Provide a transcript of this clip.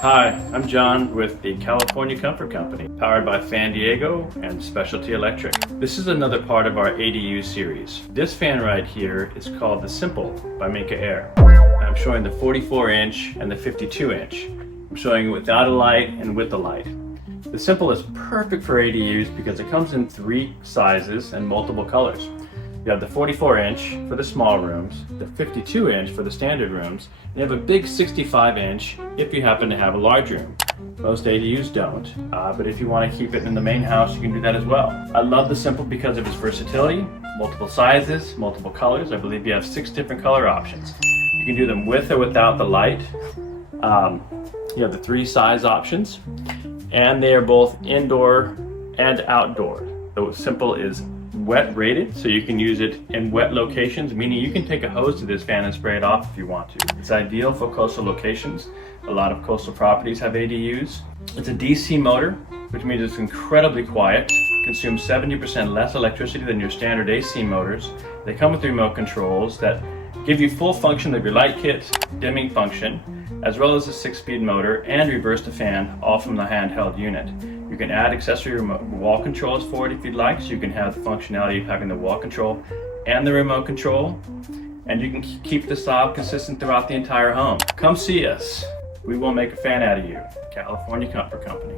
Hi, I'm John with the California Comfort Company, powered by Fan Diego and Specialty Electric. This is another part of our ADU series. This fan right here is called the Simple by Minka Air. I'm showing the 44-inch and the 52-inch. I'm showing it without a light and with the light. The Simple is perfect for ADUs because it comes in 3 sizes and multiple colors. You have the 44-inch for the small rooms, the 52-inch for the standard rooms, and you have a big 65-inch if you happen to have a large room. Most ADUs don't, but if you want to keep it in the main house, you can do that as well. I love the Simple because of its versatility, multiple sizes, multiple colors. I believe you have 6 different color options. You can do them with or without the light. You have the 3 size options, and they are both indoor and outdoor. The Simple is wet rated, so you can use it in wet locations, meaning you can take a hose to this fan and spray it off if you want to. It's ideal for coastal locations. A lot of coastal properties have ADUs. It's a DC motor, which means it's incredibly quiet. It consumes 70% less electricity than your standard AC motors. They come with remote controls that give you full function of your light kit, dimming function, as well as a 6-speed motor and reverse the fan all from the handheld unit. You can add accessory wall controls for it if you'd like, so you can have the functionality of having the wall control and the remote control, and you can keep the style consistent throughout the entire home. Come see us. We will make a fan out of you. California Comfort Company.